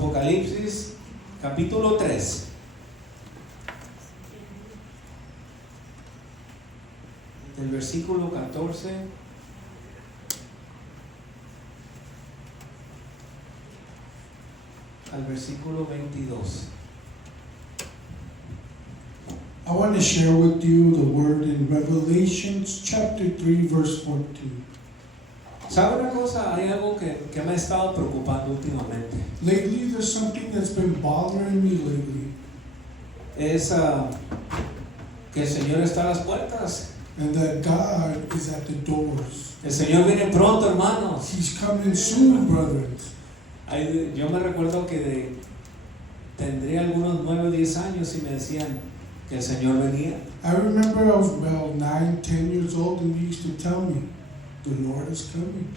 Apocalipsis capítulo 3. Del versículo 14 al versículo 22. I want to share with you the word in Revelations chapter 3 verse 14. ¿Sabe una cosa? Hay algo que me ha estado preocupando últimamente. Lately there's something that's been bothering me lately, Es que el Señor está a las puertas. and that God is at the doors. El Señor viene pronto, hermanos. He's coming soon, brethren. Yo me recuerdo que tendría algunos 9 o 10 años y me decían que el Señor venía. I remember I was about 9, 10 years old, and he used to tell me, the Lord is coming.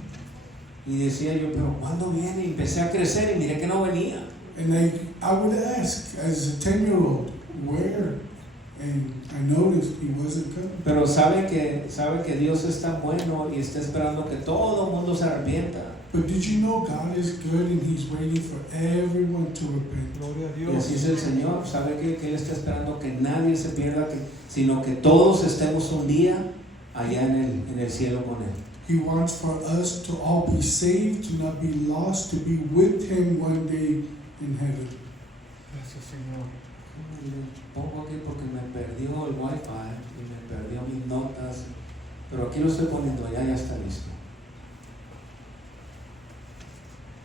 Y decía yo, pero ¿cuándo viene? Y empecé a crecer y miré que no venía. And I would ask as a 10-year-old, where? And I noticed he wasn't coming. Pero sabe que Dios es tan bueno y está esperando que todo el mundo se arrepienta. But did you know God is good and he's waiting for everyone to repent? Gloria a Y así Dios. es el Señor. Sabe que Él está esperando que nadie se pierda, sino que todos estemos un día allá en el cielo con Él. He wants for us to all be saved, to not be lost, to be with him one day in heaven. Gracias, Señor. Pongo aquí porque me perdió el wifi y me perdió mis notas, pero aquí lo estoy poniendo, ya está listo.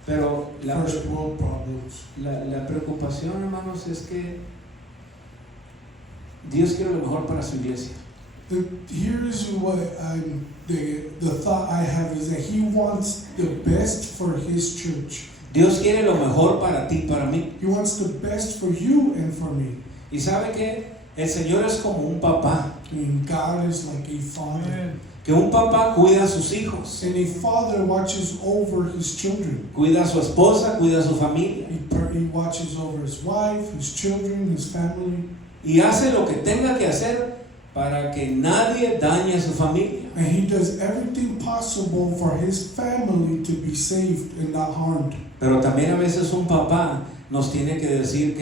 Pero First world problems. la preocupación, hermanos, es que Dios quiere lo mejor para su iglesia. Here is what the thought I have is that he wants the best for his church. Dios quiere lo mejor para ti, para mí. He wants the best for you and for me. Y sabe que el Señor es como un papá, And God is like a father. Amén. que un papá cuida a sus hijos, And a father watches over his children. cuida a su esposa, cuida a su familia He watches over his wife, his children, his family. y hace lo que tenga que hacer para que nadie dañe a su familia. And he does everything possible for his family to be saved and not harmed. Pero también a veces un papá nos tiene que decir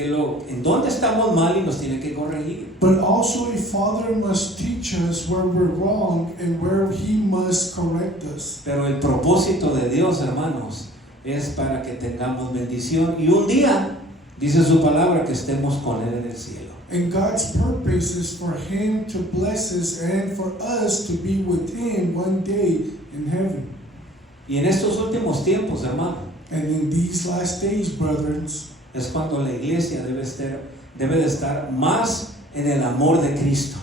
en dónde estamos mal y nos tiene que corregir. But also a father must teach us where we're wrong and where he must correct us. Pero el propósito de Dios, hermanos, es para que tengamos bendición y un día, dice su palabra, que estemos con Él en el cielo. And God's purpose is for him to bless us and for us to be with him one day in heaven. Y en estos últimos tiempos, hermano, And in these last days, brethren, es cuando la iglesia debe de estar más en el amor de Cristo.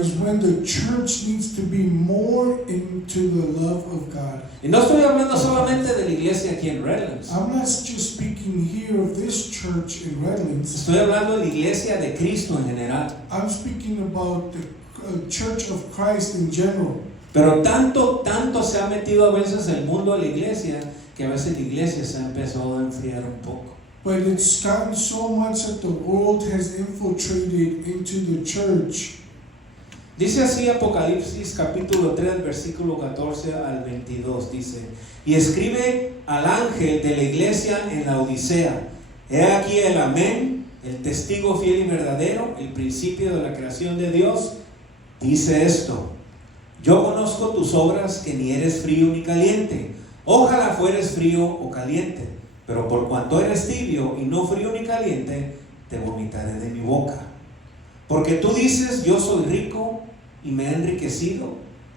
is when the church needs to be more into the love of God. Y no estoy hablando solamente de la iglesia aquí en Redlands. I'm not just speaking here of this church in Redlands. Estoy hablando de la iglesia de Cristo en general. I'm speaking about the Church of Christ in general. Pero tanto se ha metido a veces el mundo a la iglesia que a veces la iglesia se ha empezado a enfriar un poco. But it's gotten so much that the world has infiltrated into the church. Dice así Apocalipsis capítulo 3 versículo 14 al 22, dice: y escribe al ángel de la iglesia en la Odisea, he aquí el amén, el testigo fiel y verdadero, el principio de la creación de Dios, dice esto: yo conozco tus obras, que ni eres frío ni caliente. Ojalá fueres frío o caliente, pero por cuanto eres tibio y no frío ni caliente, te vomitaré de mi boca. Porque tú dices, yo soy rico y me he enriquecido,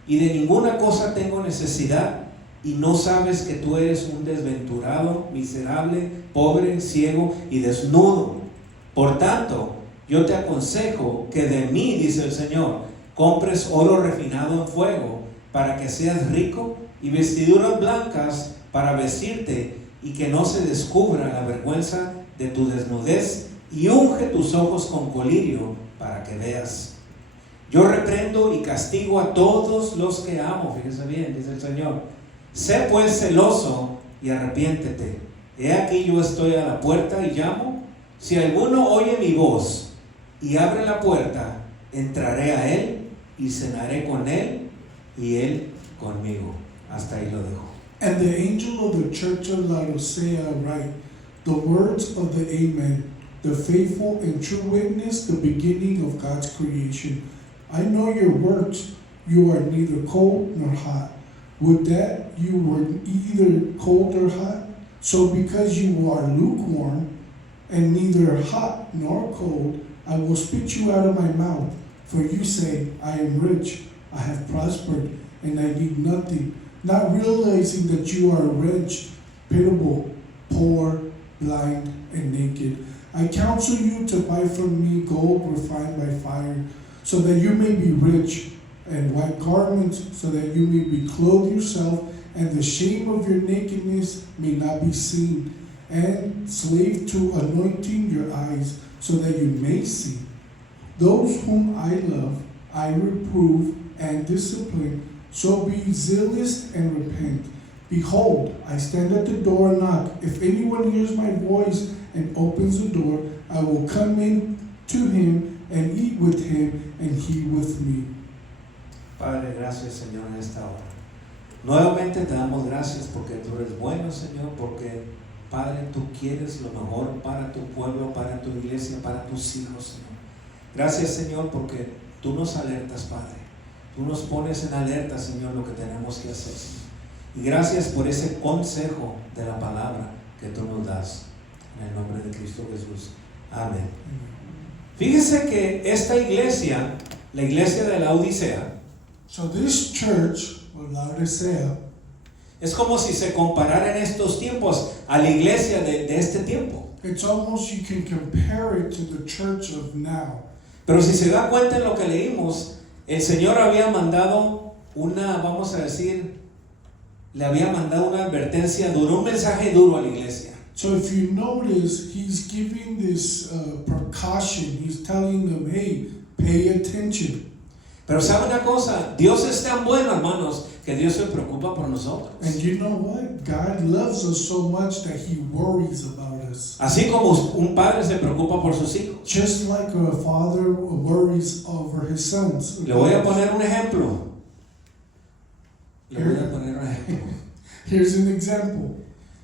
y de ninguna cosa tengo necesidad, y no sabes que tú eres un desventurado, miserable, pobre, ciego y desnudo. Por tanto, yo te aconsejo que de mí, dice el Señor, compres oro refinado en fuego, para que seas rico, y vestiduras blancas para vestirte, y que no se descubra la vergüenza de tu desnudez, y unge tus ojos con colirio para que veas. Yo reprendo y castigo a todos los que amo. Fíjese bien, dice el Señor. Sé pues celoso y arrepiéntete. He aquí yo estoy a la puerta y llamo. Si alguno oye mi voz y abre la puerta, entraré a él y cenaré con él y él conmigo. Hasta ahí lo dejo. And the angel of the church of Laodicea write, the words of the Amen, the faithful and true witness, the beginning of God's creation. I know your works. You are neither cold nor hot. Would that you were either cold or hot? So because you are lukewarm and neither hot nor cold, I will spit you out of my mouth. For you say, I am rich, I have prospered, and I need nothing, not realizing that you are wretched, pitiable, poor, blind, and naked. I counsel you to buy from me gold refined by fire, so that you may be rich, and white garments, so that you may be clothed yourself, and the shame of your nakedness may not be seen, and slave to anointing your eyes, so that you may see. Those whom I love, I reprove and discipline, so be zealous and repent. Behold, I stand at the door and knock. If anyone hears my voice and opens the door, I will come in to him and eat with him, and he with me. Padre, gracias, Señor, en esta hora. Nuevamente te damos gracias porque tú eres bueno, Señor, porque, Padre, tú quieres lo mejor para tu pueblo, para tu iglesia, para tus hijos, Señor. Gracias, Señor, porque tú nos alertas, Padre. Tú nos pones en alerta, Señor, lo que tenemos que hacer, Señor. Y gracias por ese consejo de la palabra que tú nos das. En el nombre de Cristo Jesús. Amén. Fíjese que esta iglesia, la iglesia de la Odisea, So this church, or Laodicea, es como si se comparara en estos tiempos a la iglesia de este tiempo. it's almost you can compare it to the church of now. Pero si se da cuenta en lo que leímos, el Señor había mandado una, vamos a decir, le había mandado una advertencia dura, un mensaje duro a la iglesia. So if you notice, he's giving this precaution. He's telling them, hey, pay attention. Pero sabe una cosa, Dios es tan bueno, hermanos, que Dios se preocupa por nosotros. And you know what? God loves us so much that he worries about us. Así como un padre se preocupa por sus hijos. Just like a father worries over his sons. Le voy a poner un ejemplo. Le voy a poner un ejemplo. Here's an example.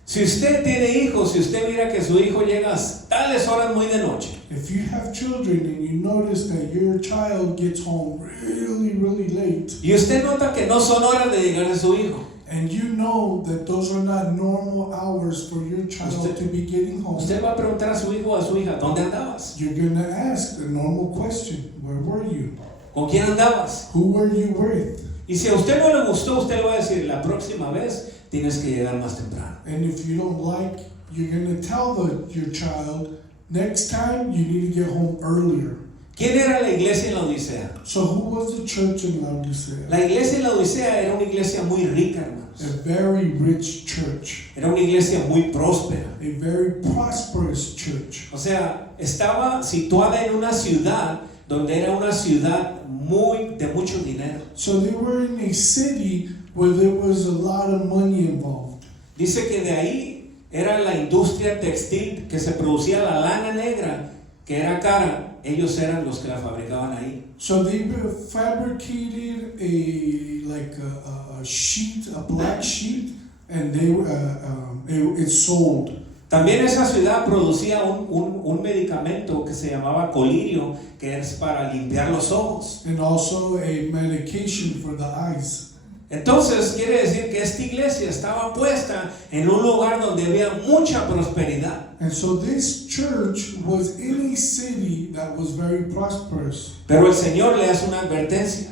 Si usted tiene hijos, si usted mira que su hijo llega a tales horas muy de noche, If you have children and you notice that your child gets home really, really late, y usted nota que no son horas de llegar de su hijo, and you know that those are not normal hours for your child Usted- to be getting home, usted va a preguntar a su hijo o a su hija, ¿dónde andabas? you're going to ask the normal question, where were you? ¿Con quién andabas? Who were you with? Y si a usted no le gustó, usted le va a decir, la próxima vez tienes que llegar más temprano. And if you don't like, you're going to tell your child, next time you need to get home earlier. ¿Quién era la iglesia en la Odisea? So who was the church in Laodicea? La iglesia en la Odisea era una iglesia muy rica, hermanos. A very rich church, Era una iglesia muy próspera. a very prosperous church. O sea, estaba situada en una ciudad donde era una ciudad de mucho dinero. So they were in a city where there was a lot of money involved. Dice que de ahí era la industria textil que se producía la lana negra, que era cara. Ellos eran los que la fabricaban ahí. So they fabricated a sheet, a black sheet, and it sold. También esa ciudad producía un medicamento que se llamaba colirio, que es para limpiar los ojos. And also a medication for the eyes. Entonces quiere decir que esta iglesia estaba puesta en un lugar donde había mucha prosperidad. And so this church was in a city that was very prosperous. Pero el Señor le hace una advertencia.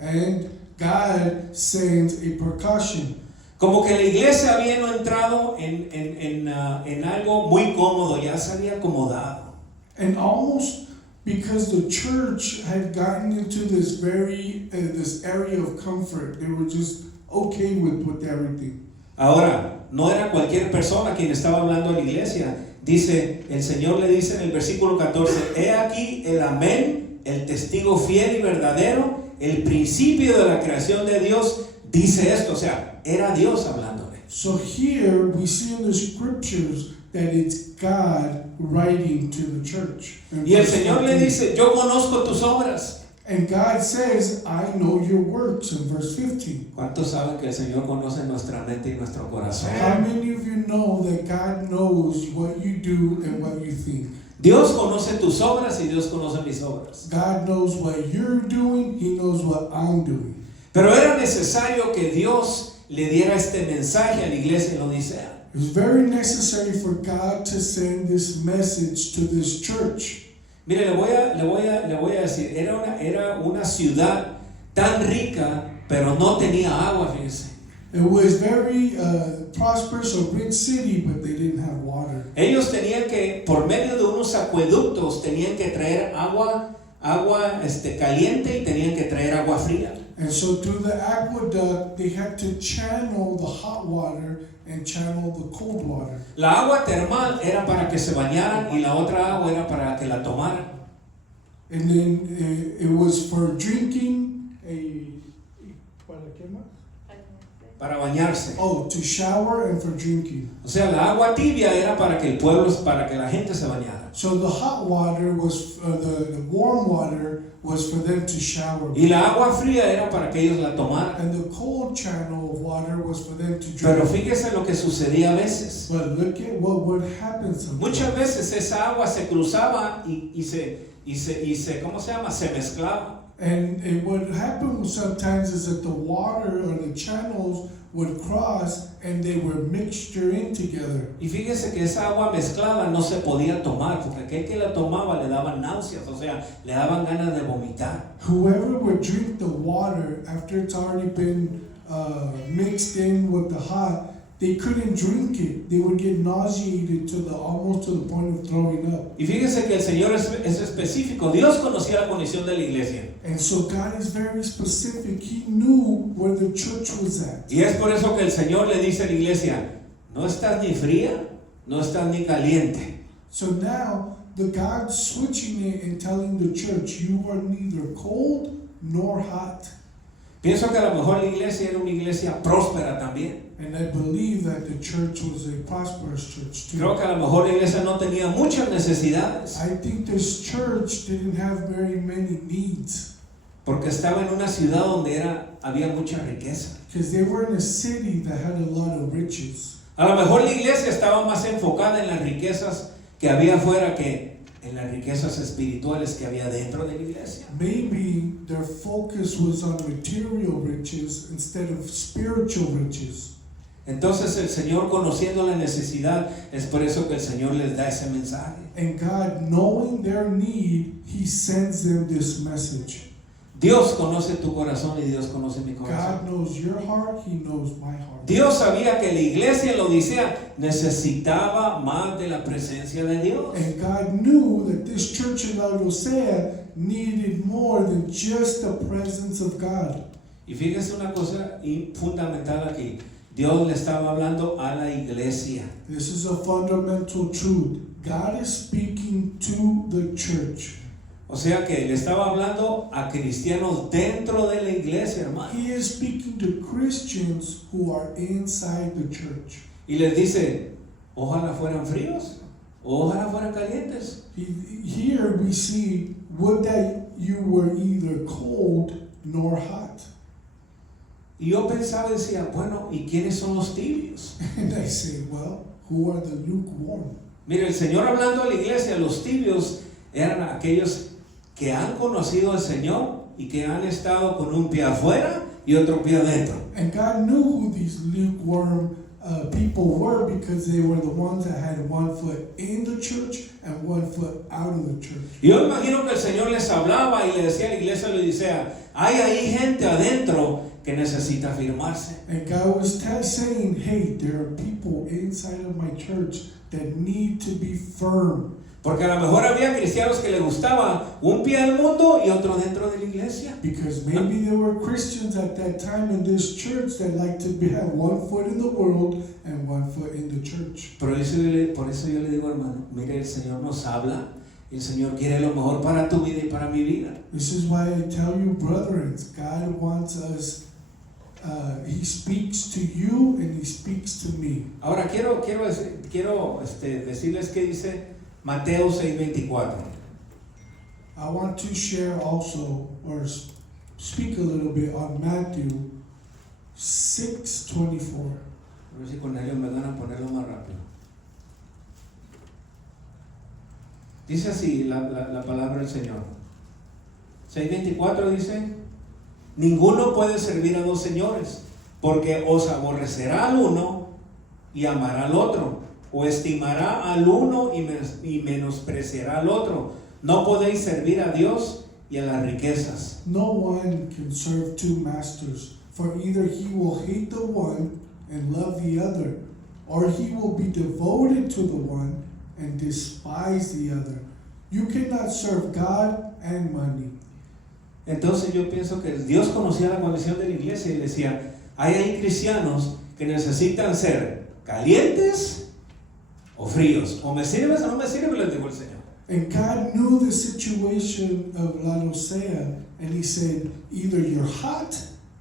And God sends a precaution. Como que la iglesia había entrado en algo muy cómodo, ya se había acomodado. And almost because the church had gotten into this this area of comfort, they were just okay with everything. Ahora, no era cualquier persona quien estaba hablando a la iglesia. Dice, el Señor le dice en el versículo 14, he aquí el amén, el testigo fiel y verdadero, el principio de la creación de Dios, dice esto, o sea, era Dios hablándole. So here we see in the scriptures that it's God writing to the church. Y el Señor le dice, yo conozco tus obras. And God says, I know your works in verse 15. ¿Cuántos saben que el Señor conoce nuestra mente y nuestro corazón? How many of you know that God knows what you do and what you think? Dios conoce tus obras y Dios conoce mis obras. God knows what you're doing, He knows what I'm doing. Pero era necesario que Dios le diera este mensaje a la iglesia en Odisea. It was very necessary for God to send this message to this church. Mire, le voy a decir, era una ciudad tan rica, pero no tenía agua, fíjense. It was very prosperous, a rich city, but they didn't have water. Ellos tenían que, por medio de unos acueductos, tenían que traer agua caliente y tenían que traer agua fría. And so through the aqueduct, they had to channel the hot water and channel the cold water. La agua termal era para que se bañaran y la otra agua era para que la tomaran. And then it was for drinking, ¿para qué más? Para bañarse. Oh, to shower and for drinking. O sea, la agua tibia era para que el pueblo, para que la gente se bañara. So the hot water was, the warm water was for them to shower. Y la agua fría era para que ellos la tomaran. And the cold channel of water was for them to drink. Pero fíjese lo que sucedía a veces. But look at what would happen sometimes. Muchas veces esa agua se cruzaba y ¿cómo se llama? Se mezclaba. And what happened sometimes is that the water or the channels would cross and they were mixture in together. Y fíjese que esa agua mezclada no se podía tomar, porque aquel que la tomaba le daban náuseas, o sea, le daban ganas de vomitar. Whoever would drink the water after it's already been mixed in with the hot, they couldn't drink it. They would get nauseated almost to the point of throwing up. Y fíjese que el Señor es específico. Dios conocía la condición de la iglesia. And so God is very specific. He knew where the church was at. Y es por eso que el Señor le dice a la iglesia, no estás ni fría, no estás ni caliente. So now the God's switching it and telling the church, you are neither cold nor hot. Pienso que a lo mejor la iglesia era una iglesia próspera también. And I believe that the church was a prosperous church too. Creo que a lo mejor la iglesia no tenía muchas necesidades, I think this church didn't have very many needs porque estaba en una ciudad donde había mucha riqueza. because they were in a city that had a lot of riches. A lo mejor la iglesia estaba más enfocada en las riquezas que había afuera que en las riquezas espirituales que había dentro de la iglesia. Maybe their focus was on material riches instead of spiritual riches. Entonces el Señor, conociendo la necesidad, es por eso que el Señor les da ese mensaje. And God, knowing their need, He sends them this message. Dios conoce tu corazón y Dios conoce mi God corazón. knows your heart, He knows my heart. Dios sabía que la iglesia en la Odisea necesitaba más de la presencia de Dios. And God knew that this church in Laodicea needed more than just the presence of God. Y fíjese una cosa fundamental aquí. Dios le estaba hablando a la iglesia. This is a fundamental truth. God is speaking to the church. O sea que le estaba hablando a cristianos dentro de la iglesia, hermano. He is speaking to Christians who are inside the church. Y les dice, ojalá fueran fríos, ojalá fueran calientes. Here we see, would that you were either cold nor hot. Y yo pensaba, decía, bueno, ¿y quiénes son los tibios? And I say, well, who are the lukewarm? Mire, el Señor hablando a la iglesia, los tibios eran aquellos que han conocido al Señor y que han estado con un pie afuera y otro pie adentro. And God knew who these lukewarm people were because they were the ones that had one foot in the church and one foot out of the church. Y yo imagino que el Señor les hablaba y le decía a la iglesia, le decía, hay ahí gente adentro que necesita afirmarse. And God was saying, hey, there are people inside of my church that need to be firm. Porque a lo mejor había cristianos que les gustaba un pie al mundo y otro dentro de la iglesia. Because maybe there were Christians at that time in this church that liked to have one foot in the world and one foot in the church. Por eso yo le digo, hermano, mire, el Señor nos habla, el Señor quiere lo mejor para tu vida y para mi vida. This is why I tell you, brethren, God wants us. He speaks to you and He speaks to me. Ahora quiero decirles que dice Mateo 6:24. I want to share also or speak a little bit on Matthew 6:24. A ver si con ellos me van a ponerlo más rápido. Dice así la palabra del Señor. 6:24 dice: ninguno puede servir a dos señores, porque os aborrecerá al uno y amará al otro, o estimará al uno y menospreciará al otro. No podéis servir a Dios y a las riquezas. No one can serve two masters, for either he will hate the one and love the other, or he will be devoted to the one and despise the other. You cannot serve God and money. Entonces yo pienso que Dios conocía la condición de la iglesia y decía: hay cristianos que necesitan ser calientes o fríos, o me sirves o no me sirves, les dijo el Señor. And God knew the situation of Laodicea, and he said, either you're hot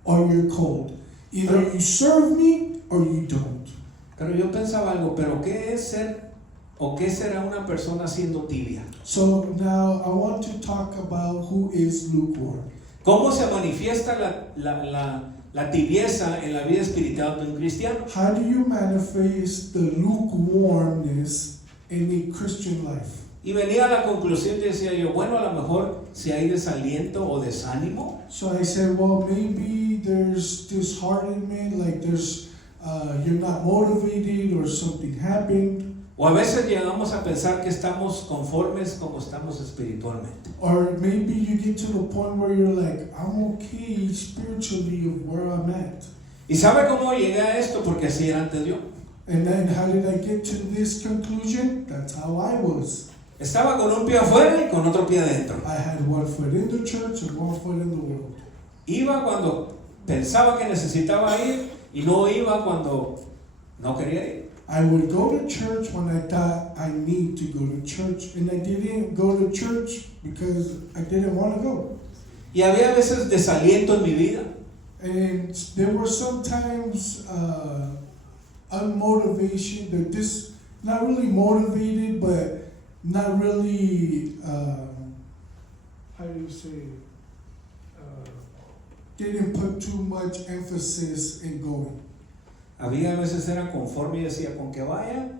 or you're cold. Either you serve me or you don't. Pero yo pensaba algo, pero ¿qué es ser o qué será una persona siendo tibia? So now I want to talk about who is lukewarm. ¿Cómo se manifiesta la tibieza en la vida espiritual de un cristiano? How do you manifest the lukewarmness in a Christian life? Y venía a la conclusión y decía yo, bueno, a lo mejor si hay desaliento o desánimo. So I said, well, maybe there's disheartenment, like you're not motivated or something happened. O a veces llegamos a pensar que estamos conformes como estamos espiritualmente. Or maybe you get to the point where you're like, I'm okay spiritually of where I'm at. ¿Y sabe cómo llegué a esto? Porque así era antes yo. And then how did I get to this conclusion? That's how I was. Estaba con un pie afuera y con otro pie adentro. I had one foot in the church and one foot in the world. Iba cuando pensaba que necesitaba ir y no iba cuando no quería ir. I would go to church when I thought I need to go to church, and I didn't go to church because I didn't want to go. Y había veces desaliento en mi vida. And there were sometimes unmotivation, not really motivated, but not really, how do you say, didn't put too much emphasis in going. Había veces era conforme y decía, con que vaya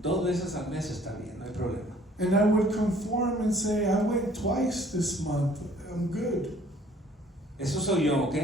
2 veces al mes está bien, no hay problema. And I would conform and say, I went twice this month, I'm good. Eso soy yo, ¿ok?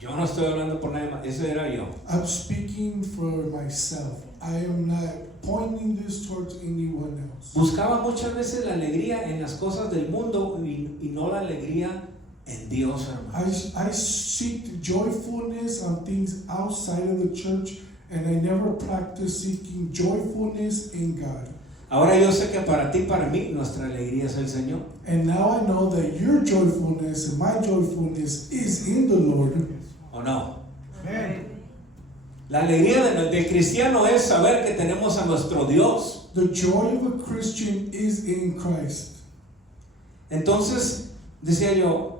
Yo no estoy hablando por nadie más, eso era yo. I'm speaking for myself. I am not pointing this towards anyone else. Buscaba muchas veces la alegría en las cosas del mundo y no la alegría en Dios, hermano. I seek joyfulness on things outside of the church, and I never practice seeking joyfulness in God. Ahora yo sé que para ti y para mí nuestra alegría es el Señor. And now I know that your joyfulness and my joyfulness is in the Lord. ¿O no? Amen. La alegría del cristiano es saber que tenemos a nuestro Dios. The joy of a Christian is in Christ. Entonces, decía yo,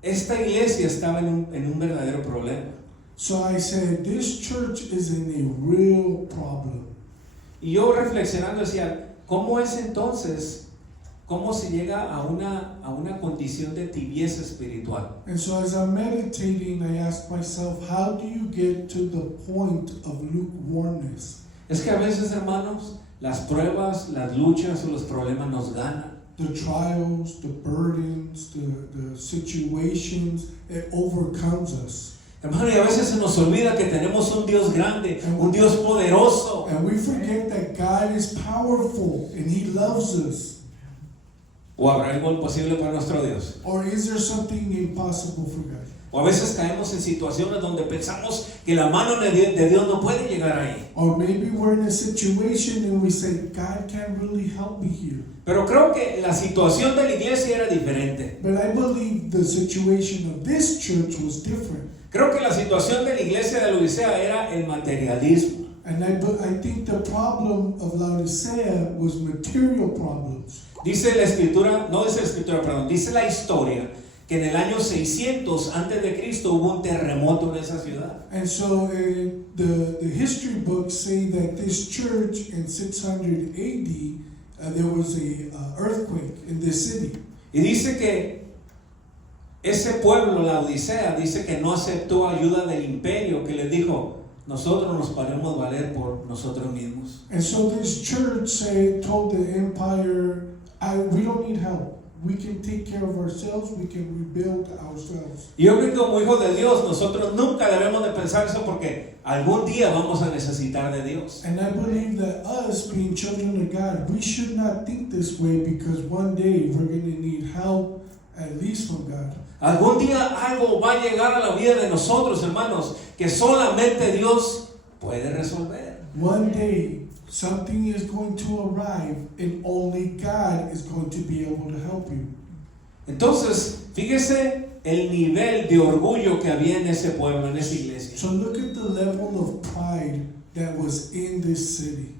esta iglesia estaba en un verdadero problema. So I said, this church is in a real problem. Y yo reflexionando decía, ¿cómo es entonces, cómo se llega a una condición de tibieza espiritual? And so as I'm meditating, I ask myself, how do you get to the point of lukewarmness? Es que a veces, hermanos, las pruebas, las luchas o los problemas nos ganan. The trials, the burdens, the situations, it overcomes us. Hermano, y a veces se nos olvida que tenemos un Dios grande, un Dios poderoso. And we forget that God is powerful and He loves us. ¿O habrá algo imposible para nuestro Dios? Or is there something impossible for God? O a veces caemos en situaciones donde pensamos que la mano de Dios no puede llegar ahí. Or maybe we're in a situation and we say, God can't really help me here. Pero creo que la situación de la iglesia era diferente. But I believe the situation of this church was different. Creo que la situación de la iglesia de Laodicea era el materialismo. And I think the problem of Laodicea was material problems. Dice la escritura, no dice la escritura, perdón, dice la historia que en el año 600 antes de Cristo hubo un terremoto en esa ciudad. And so the history books say that this church in 600 AD, there was a earthquake in this city. Y dice que ese pueblo, la Odisea, dice que no aceptó ayuda del imperio, que les dijo, nosotros nos podemos valer por nosotros mismos. And so this church told the empire, we don't need help. We can take care of ourselves. We can rebuild ourselves. Y yo creo que como hijos de Dios, nosotros nunca debemos de pensar eso porque algún día vamos a necesitar de Dios. And I believe that us being children of God, we should not think this way because one day we're going to need help, at least from God. Algún día algo va a llegar a la vida de nosotros, hermanos, que solamente Dios puede resolver. One day, something is going to arrive and only God is going to be able to help you. Entonces, fíjese el nivel de orgullo que había en ese pueblo, en esa iglesia. So look at the level of pride that was in this city.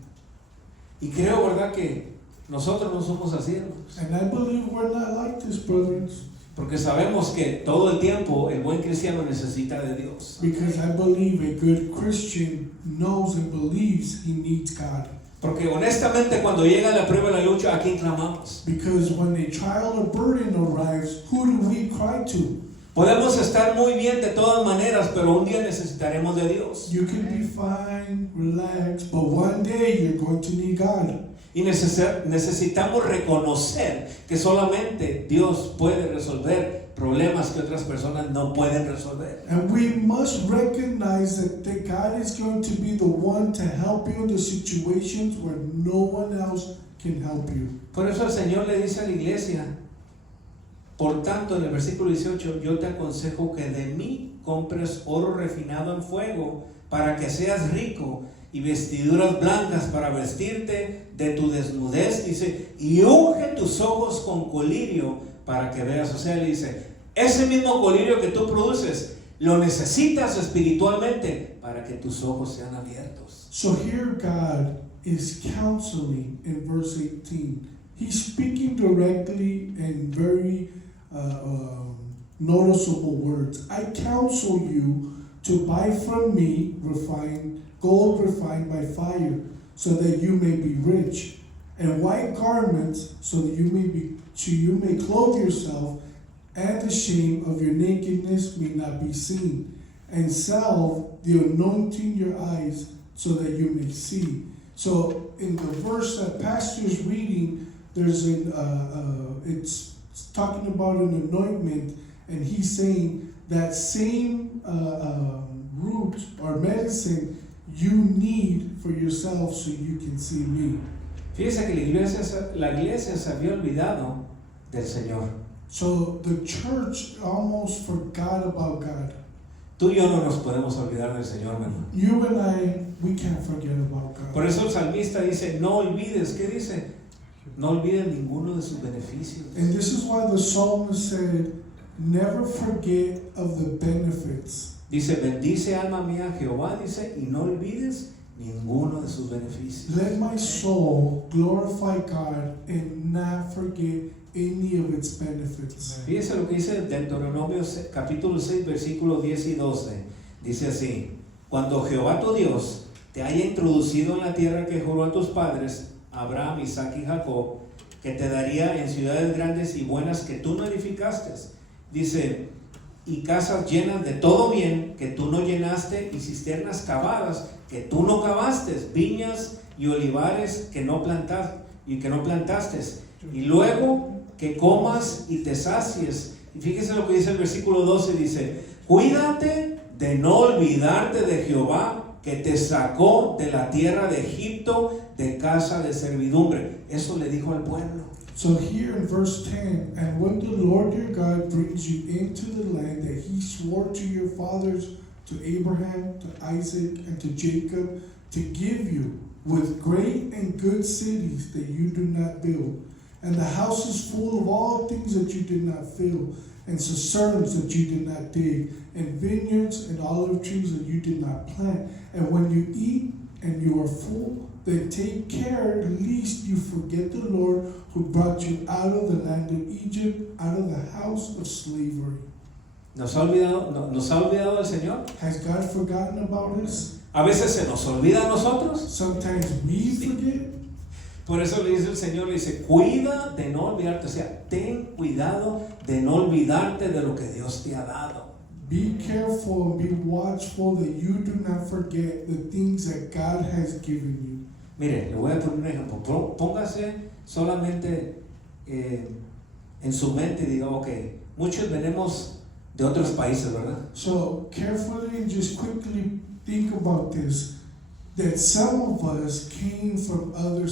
Y creo, ¿verdad?, que nosotros no somos así, hermanos. And I believe we're not like this, brothers. Porque sabemos que todo el tiempo el buen cristiano necesita de Dios. Because I believe a good Christian knows and believes he needs God. Porque honestamente cuando llega la prueba y la lucha, ¿a quién clamamos? Because when a trial or burden arrives, who do we cry to? Podemos estar muy bien de todas maneras, pero un día necesitaremos de Dios. You can be fine, relaxed, but one day you're going to need God. Y necesitamos reconocer que solamente Dios puede resolver problemas que otras personas no pueden resolver. And we must recognize that God is going to be the one to help you in the situations where no one else can help you. Por eso el Señor le dice a la iglesia, por tanto, en el versículo 18, yo te aconsejo que de mí compres oro refinado en fuego para que seas rico, y vestiduras blancas para vestirte de tu desnudez, dice, y unge tus ojos con colirio para que veas. O sea, le dice, ese mismo colirio que tú produces, lo necesitas espiritualmente para que tus ojos sean abiertos. So here God is counseling in verse 18. He's speaking directly in very noticeable words. I counsel you to buy from me gold refined by fire, so that you may be rich, and white garments, so that you may clothe yourself, and the shame of your nakedness may not be seen, and salve the anointing your eyes, so that you may see. So in the verse that Pastor is reading, there's it's talking about an anointment, and he's saying that same root or medicine you need for yourself so you can see me. Fíjese que la iglesia se había olvidado del Señor. So the church almost forgot about God. Tú y yo no nos podemos olvidar del Señor, hermano. You and I, we can't forget about God. Por eso el salmista dice, no olvides, ¿qué dice? No olvides ninguno de sus beneficios. And this is why the psalmist said, never forget of the benefits. Dice, bendice alma mía Jehová, dice, y no olvides ninguno de sus beneficios. Let my soul glorify God and not forget any of its benefits. Fíjese lo que dice Deuteronomio capítulo 6, versículos 10 y 12. Dice así, cuando Jehová tu Dios te haya introducido en la tierra que juró a tus padres, Abraham, Isaac y Jacob, que te daría en ciudades grandes y buenas que tú no edificaste. Dice, y casas llenas de todo bien que tú no llenaste, y cisternas cavadas que tú no cavaste, viñas y olivares que no plantaste, y luego que comas y te sacies. Y fíjese lo que dice el versículo 12, dice, cuídate de no olvidarte de Jehová, que te sacó de la tierra de Egipto, de casa de servidumbre. Eso le dijo al pueblo. So here in verse 10, and when the Lord your God brings you into the land that he swore to your fathers, to Abraham, to Isaac, and to Jacob, to give you with great and good cities that you do not build, and the houses full of all things that you did not fill, and cisterns that you did not dig, and vineyards and olive trees that you did not plant. And when you eat and you are full, then take care lest you forget the Lord who brought you out of the land of Egypt, out of the house of slavery. ¿Nos ha olvidado del Señor? Has God forgotten about us? A veces se nos olvida a nosotros. Sometimes we forget. Por eso le dice el Señor, le dice, cuida de no olvidarte, o sea, ten cuidado de no olvidarte de lo que Dios te ha dado. Be careful and be watchful that you do not forget the things that God has given you. Mire, le voy a poner un ejemplo. Póngase solamente en su mente y diga, ok, muchos venimos de otros países, ¿verdad? So carefully and just quickly think about this, that some of us came from other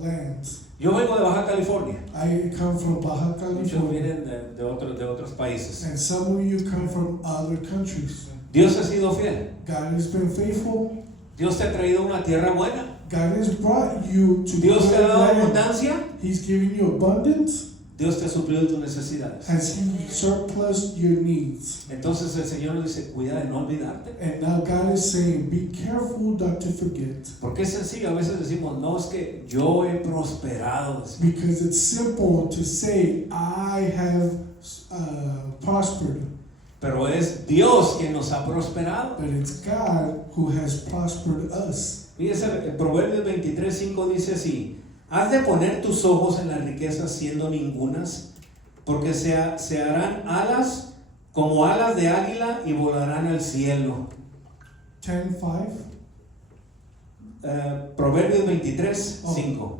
lands. Yo vengo de Baja California. I come from Baja Muchos California, vienen de otros países. and some of you come from other countries. Dios ha sido fiel. God has been faithful. Dios te ha traído una tierra buena. God has brought you to Dios te ha good dado land. abundancia. He's given you abundance. Dios te ha suplido tus necesidades. Has He surplus your needs? Entonces el Señor nos dice, cuida de no olvidarte. And now God is saying, be careful not to forget. Porque es sencillo, a veces decimos, no, es que yo he prosperado. Because it's simple to say, I have prospered. Pero es Dios quien nos ha prosperado. But it's God who has prospered us. Fíjese, en Proverbios 23:5 dice así: has de poner tus ojos en las riquezas siendo ningunas, porque se harán alas como alas de águila y volarán al cielo. 10:5. Proverbios 23:5.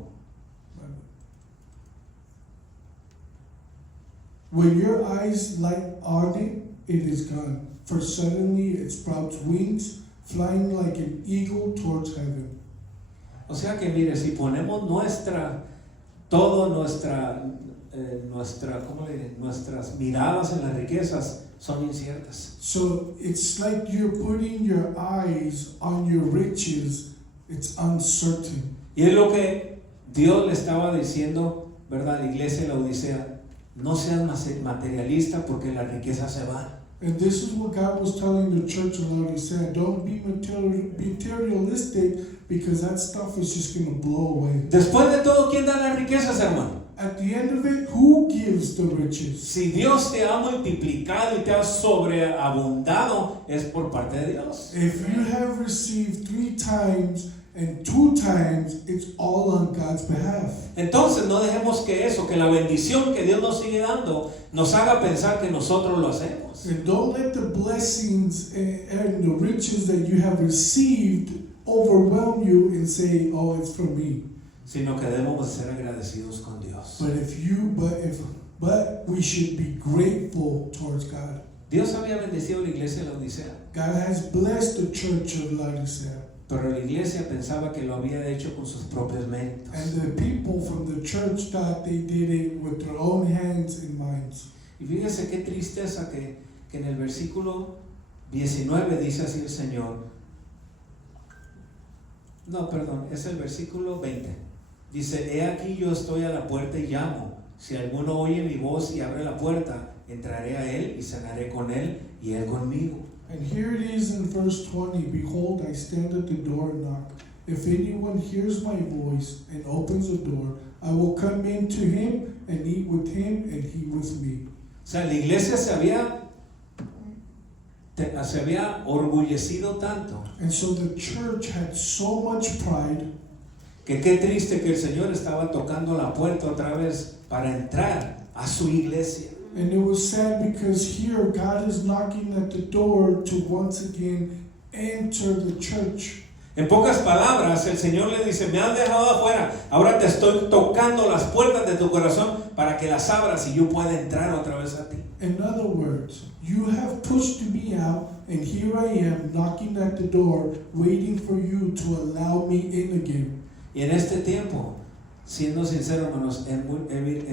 When your eyes light on it, it is gone. For suddenly it sprouts wings, flying like an eagle towards heaven. O sea que mire, si ponemos nuestras miradas en las riquezas, son inciertas. So it's like you're putting your eyes on your riches. It's uncertain. Y es lo que Dios le estaba diciendo, ¿verdad? A la iglesia de la Odisea: no seas materialista porque las riquezas se van. And this is what God was telling the church of Laodicea. Don't be materialistic because that stuff is just going to blow away. Después de todo, ¿quién da las riquezas, hermano? At the end of it, who gives the riches? Si Dios te ha multiplicado y te ha sobreabundado, es por parte de Dios. If you have received 3 times and 2 times, it's all on God's behalf. Entonces no dejemos que eso, que la bendición que Dios nos sigue dando, nos haga pensar que nosotros lo hacemos. And don't let the blessings and the riches that you have received overwhelm you and say, oh, it's from me. Sino que debemos ser agradecidos con Dios. But we should be grateful towards God. Dios había bendecido a la iglesia de la Odisea, God has blessed the church of Laodicea. pero la iglesia pensaba que lo había hecho con sus propios méritos. And the people from the church thought they did it with their own hands and minds. Y fíjese qué tristeza que en el versículo 19 dice así el Señor. No, perdón, es el versículo 20. Dice: he aquí yo estoy a la puerta y llamo. Si alguno oye mi voz y abre la puerta, entraré a él y cenaré con él y él conmigo. And here it is in verse 20. Behold, I stand at the door and knock. If anyone hears my voice and opens the door, I will come in to him and eat with him and he with me. O sea, la iglesia se había orgullecido tanto, And so the church had so much pride que qué triste que el Señor estaba tocando la puerta otra vez para entrar a su iglesia. And it was sad because here God is knocking at the door to once again enter the church. En pocas palabras, el Señor le dice: me has dejado afuera, ahora te estoy tocando las puertas de tu corazón para que las abras y yo pueda entrar otra vez a ti. In other words, you have pushed me out, and here I am knocking at the door, waiting for you to allow me in again. Y en este tiempo, siendo sincero, hermanos, he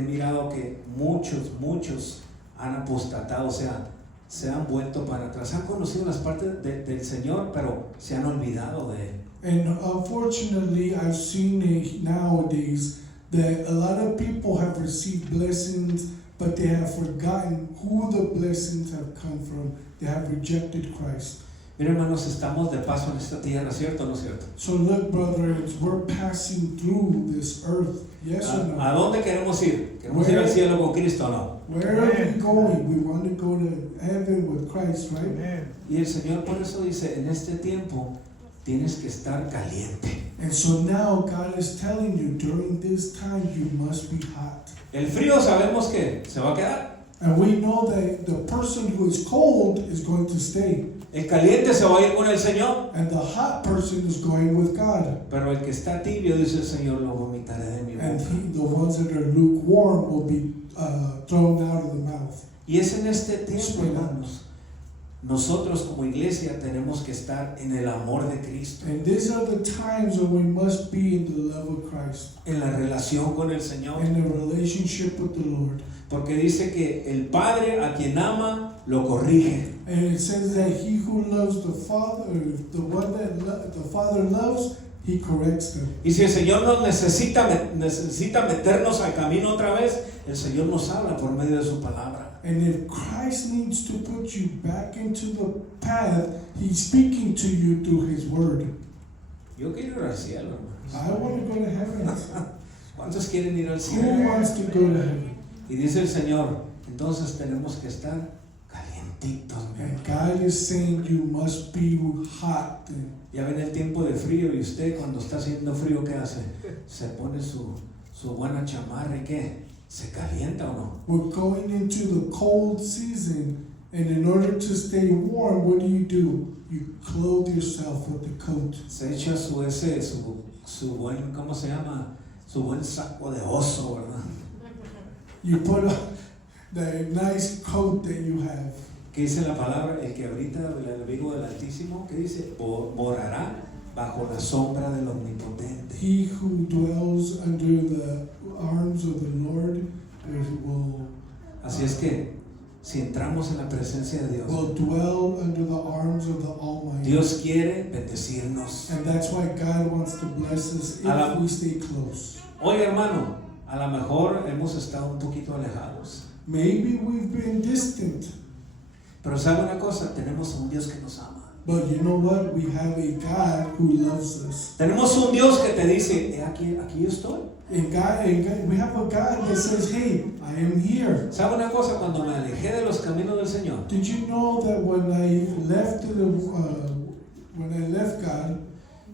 mirado que muchos han apostatado, o sea, se han vuelto para atrás, han conocido las partes del Señor, pero se han olvidado de Él. And unfortunately, I've seen it nowadays that a lot of people have received blessings, but they have forgotten who the blessings have come from. They have rejected Christ. Mira, hermanos, estamos de paso en esta tierra, ¿cierto o no es cierto? So look, brothers, we're passing through this earth. Yes or no? ¿A dónde queremos ir? ¿Queremos ir al cielo con Cristo o no? Where are we going? We want to go to heaven with Christ, right? Amen. Y el Señor por eso dice: en este tiempo tienes que estar caliente. And so now God is telling you, during this time, you must be hot. El frío sabemos que se va a quedar. And we know that the person who is cold is going to stay. El caliente se va a ir con el Señor. And the hot person is going with God. Pero el que está tibio, dice el Señor, lo vomitaré de mi And boca. the ones that are lukewarm will be thrown out of the mouth. Y es en este tiempo, hermanos, nosotros como iglesia tenemos que estar en el amor de Cristo, And these are the times when we must be in the love of Christ, en la relación con el Señor. in a relationship with the Lord. Porque dice que el Padre a quien ama lo corrige. And it says that he who loves the Father, the one that the Father loves, he corrects them. Y si el Señor nos necesita meternos al camino otra vez, el Señor nos habla por medio de su palabra. And if Christ needs to put you back into the path, he's speaking to you through his word. Yo quiero ir al cielo, hermanos. I want to go to heaven. ¿Cuántos quieren ir al Who cielo? wants to go to heaven? Y dice el Señor, entonces tenemos que estar calientitos. And God is saying you must be hot. Ya ven el tiempo de frío y usted cuando está haciendo frío, ¿qué hace? Se pone su buena chamarra y ¿qué? ¿Se calienta o no? We're going into the cold season, and in order to stay warm, what do? You clothe yourself with the coat. Se echa su buen, ¿cómo se llama? Su buen saco de oso, ¿verdad? You put on the nice coat that you have. ¿Qué dice la palabra? El que ahorita el abrigo del Altísimo, ¿qué dice? Morará bajo la sombra del Omnipotente. He who dwells under the arms of the Lord will Así es que si entramos en la presencia de Dios, dwell under the arms of the Almighty. Dios quiere bendecirnos. And that's why God wants to bless us if we stay close. Oye, hermano, a lo mejor hemos estado un poquito alejados, Maybe we've been distant, pero ¿sabe una cosa? Tenemos un Dios que nos ama. but you know what? We have a God who loves us. Tenemos un Dios que te dice, aquí yo estoy. And we have a God that says, hey, I am here. ¿Sabe una cosa? Cuando me alejé de los caminos del Señor, Did you know that when I left God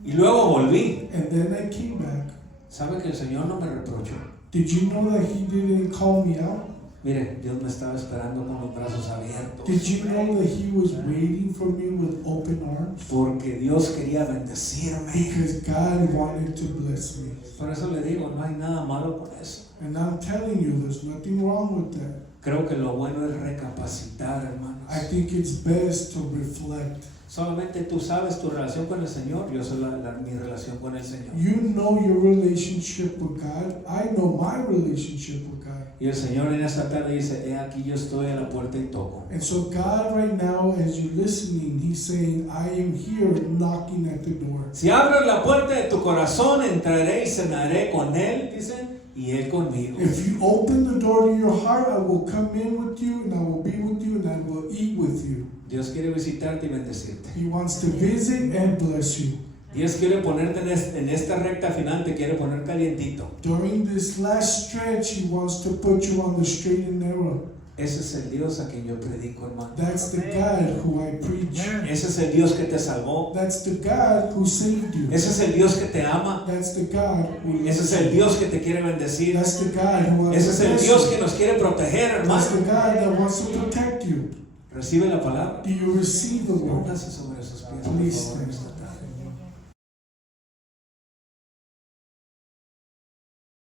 y luego volví, and then I came back, ¿sabe que el Señor no me reprochó? did you know that He didn't call me out? Mire, Dios me estaba esperando con los brazos abiertos. Did you know that He was waiting for me with open arms? Porque Dios quería bendecirme. Because God wanted to bless me. Por eso le digo, no hay nada malo con eso. And I'm telling you, there's nothing wrong with that. Creo que lo bueno es recapacitar, hermanos. I think it's best to reflect. Solamente tú sabes tu relación con el Señor, yo sé mi relación con el Señor. You know your relationship with God. I know my relationship with God. Y el Señor en esta tarde dice, he aquí yo estoy a la puerta y toco. And so God right now, as you're listening, He's saying, I am here knocking at the door. Si abres la puerta de tu corazón, entraré y cenaré con Él, dice, y Él conmigo. If you open the door to your heart, I will come in with you, and I will be with you, and I will eat with you. Dios quiere visitarte y bendecirte. He wants to visit and bless you. Dios quiere ponerte en esta recta final, te quiere poner calientito. During this last stretch, He wants to put you on the straight and narrow. Ese es el Dios a quien yo predico, hermano. That's the God who I preach. Ese es el Dios que te salvó. That's the God who saved you. Ese es el Dios que te ama. That's the God who Ese es el Dios que te quiere bendecir. That's the God who Ese es el Dios que you. nos quiere proteger, That's the hermano. God that wants to protect you. Recibe la palabra. Do you receive the word? Póngase sobre sus pies, por Please favor, stand. esta tarde.